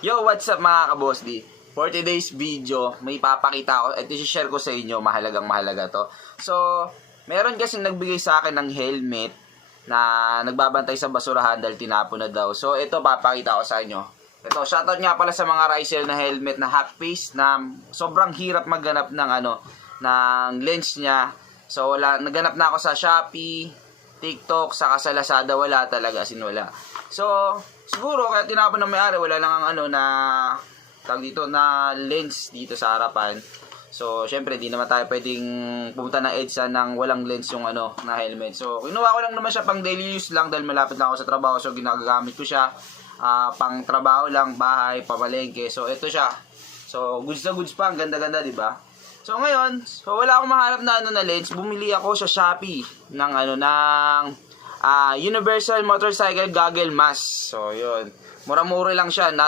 Yo, what's up mga ka-boss D? For today's video, may papakita ako at i-share ko sa inyo, mahalaga to. So, meron kasi nagbigay sa akin ng helmet na nagbabantay sa basurahan dahil tinapon na daw. So, ito papakita ko sa inyo. Ito, shoutout nga pala sa mga rider na helmet na half face na sobrang hirap magganap ng ng lens niya. So, naganap na ako sa Shopee, TikTok, saka sa Lazada, wala talaga, wala. So, siguro kaya tinapon ng may-ari, wala lang ang tawag dito na lens dito sa harapan. So, syempre di naman tayo pwedeng pumunta ng EDSA ng walang lens yung na helmet. So, kinuha ko lang naman siya pang daily use lang dahil malapit lang ako sa trabaho. So, ginagamit ko siya pang trabaho lang, bahay, pamalengke. So, ito siya. So, goods na goods pa, ang ganda-ganda, di ba? So, ngayon, wala akong mahanap na lens. Bumili ako sa Shopee ng Universal Motorcycle Goggle Mask. So, yun. Mura-mura lang siya.